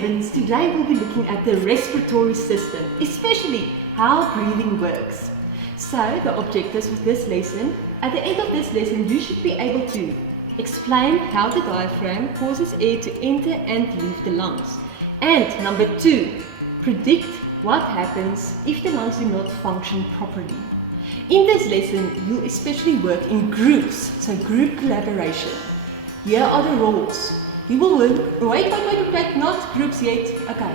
11s, today we'll be looking at the respiratory system, especially how breathing works. So the objectives of this lesson, at the end of this lesson you should be able to explain how the diaphragm causes air to enter and leave the lungs. And number 2, predict what happens if the lungs do not function properly. In this lesson, you'll especially work in groups, so group collaboration. Here are the rules. You will work, wait, not groups yet, okay.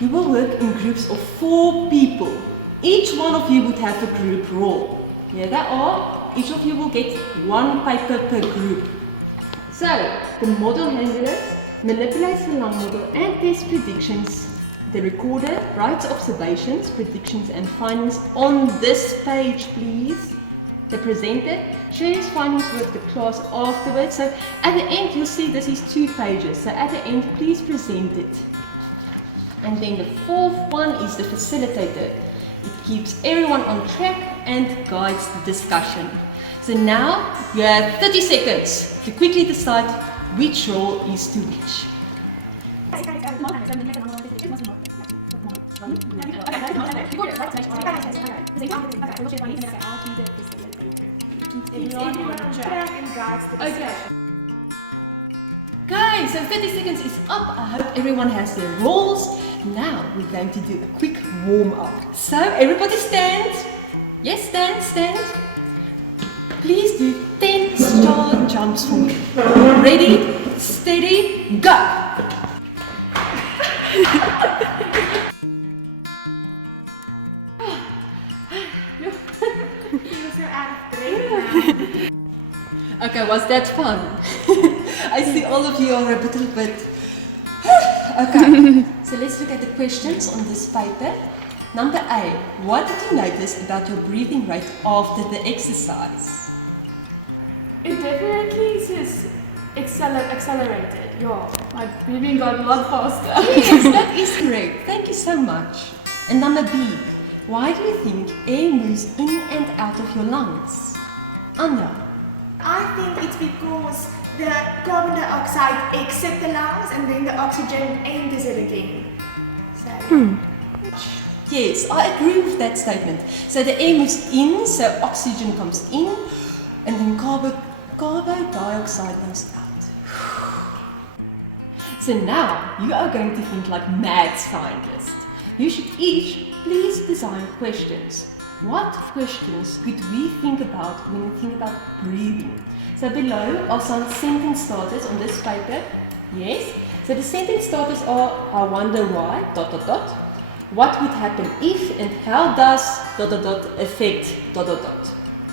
You will work in groups of 4 people. Each one of you would have a group role. Here they are, each of you will get 1 paper per group. So, the model handler manipulates the lung model and tests predictions. The recorder writes observations, predictions and findings on this page, please. The presenter shares findings with the class afterwards. So at the end you'll see this is 2 pages. So at the end please present it. And then the 4th one is the facilitator. It keeps everyone on track and guides the discussion. So now you have 30 seconds to quickly decide which role is to which. Okay, so 30 seconds is up. I hope everyone has their roles. Now we're going to do a quick warm up. So everybody stand. Yes, stand. Please do 10 star jumps for me. Ready, steady, go! Okay, was that fun? I see all of you are a little bit. Okay, so let's look at the questions on this paper. Number A, what did you notice about your breathing rate after the exercise? It definitely says accelerated. Yeah, my breathing got a lot faster. Yes, that is correct. Thank you so much. And number B, why do you think air moves in and out of your lungs? Anya. I think it's because the carbon dioxide exits the lungs and then the oxygen enters it again. So. Yes, I agree with that statement. So the air moves in, so oxygen comes in, and then carbon dioxide goes out. So now you are going to think like mad scientists. You should each please design questions. What questions could we think about when we think about breathing? So below are some sentence starters on this paper. Yes. So the sentence starters are, I wonder why, ... What would happen if, and how does ... affect ...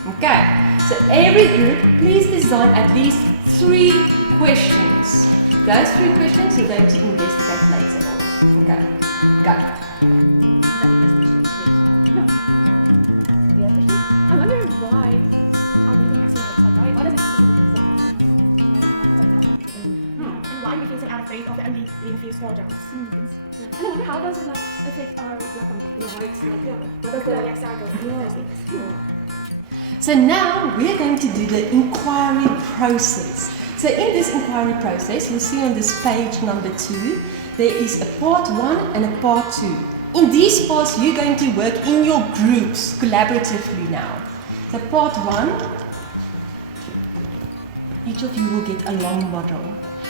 Okay. So every group, please design at least 3 questions. Those 3 questions you're going to investigate later on. Okay. Go. I wonder why our breathing accelerates. Why does it And why do we feel so out of breath after only doing a few small jumps? And I wonder how does it affect our blood pumping? What does the Cardiac cycle. So now we're going to do the inquiry process. So in this inquiry process, you'll see on this page number 2, there is a part 1 and a part 2. In these parts, you're going to work in your groups collaboratively now. So part 1, each of you will get a lung model.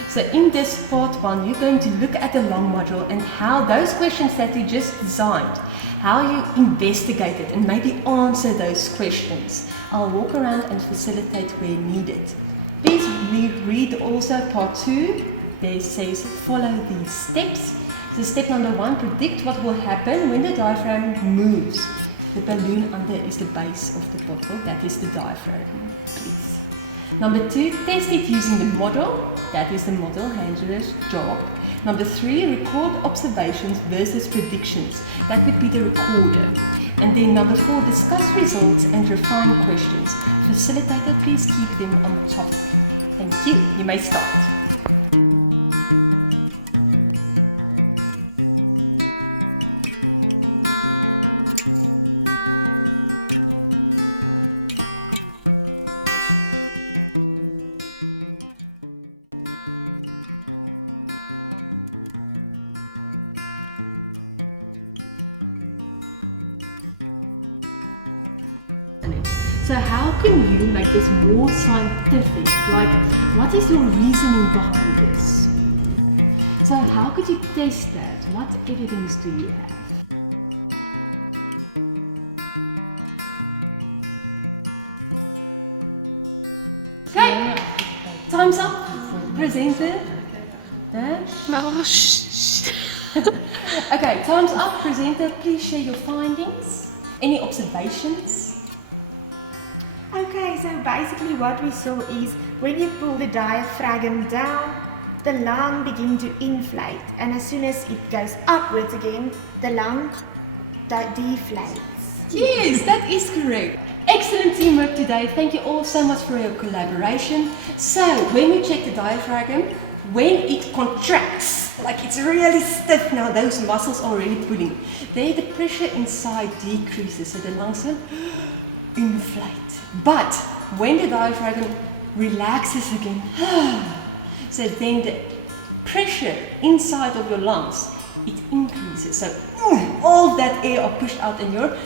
So in this part 1, you're going to look at the lung model and how those questions that you just designed, how you investigated and maybe answer those questions. I'll walk around and facilitate where needed. Please read also part 2. There says follow these steps. So step number 1, predict what will happen when the diaphragm moves. The balloon under is the base of the bottle, that is the diaphragm, please. Number 2, test it using the model, that is the model handler's job. Number 3, record observations versus predictions, that would be the recorder. And then number 4, discuss results and refine questions. Facilitator, please keep them on topic. Thank you, you may start. So how can you make this more scientific? Like, what is your reasoning behind this? So how could you test that? What evidence do you have? Okay, time's up. Presenter. Okay, time's up. Presenter, please share your findings. Any observations? Okay, so basically what we saw is when you pull the diaphragm down, the lung begins to inflate, and as soon as it goes upwards again, the lung deflates. Yes, that is correct. Excellent teamwork today. Thank you all so much for your collaboration. So, when we check the diaphragm, when it contracts, like it's really stiff now, those muscles are really pulling, there the pressure inside decreases, so the lungs will inflate. But when the diaphragm relaxes again, so then the pressure inside of your lungs, it increases. So all that air are pushed out and you're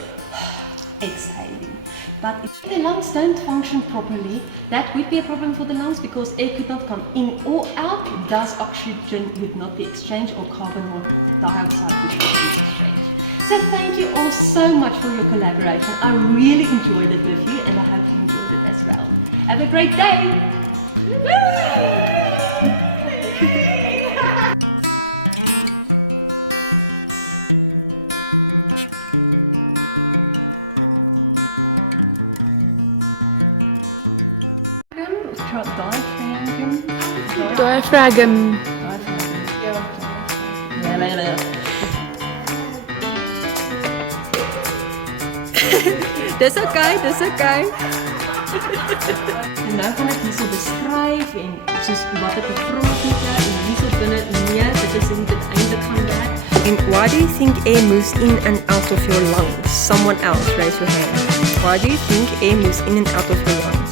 exhaling. But if the lungs don't function properly, that would be a problem for the lungs because air could not come in or out, thus oxygen would not be exchanged or carbon dioxide would not be exchanged. So thank you all so much for your collaboration. I really enjoyed it with you and I hope you enjoyed it as well. Have a great day! Diaphragm. Dis okay, dis okay. En nou gaan ek hierso beskryf en soos wat ek gevraag het en hierso binne nee, dit is hoe dit eintlik gaan werk. And why do you think air moves in and out of your lungs? Someone else, raise your hand. Why do you think air moves in and out of your lungs?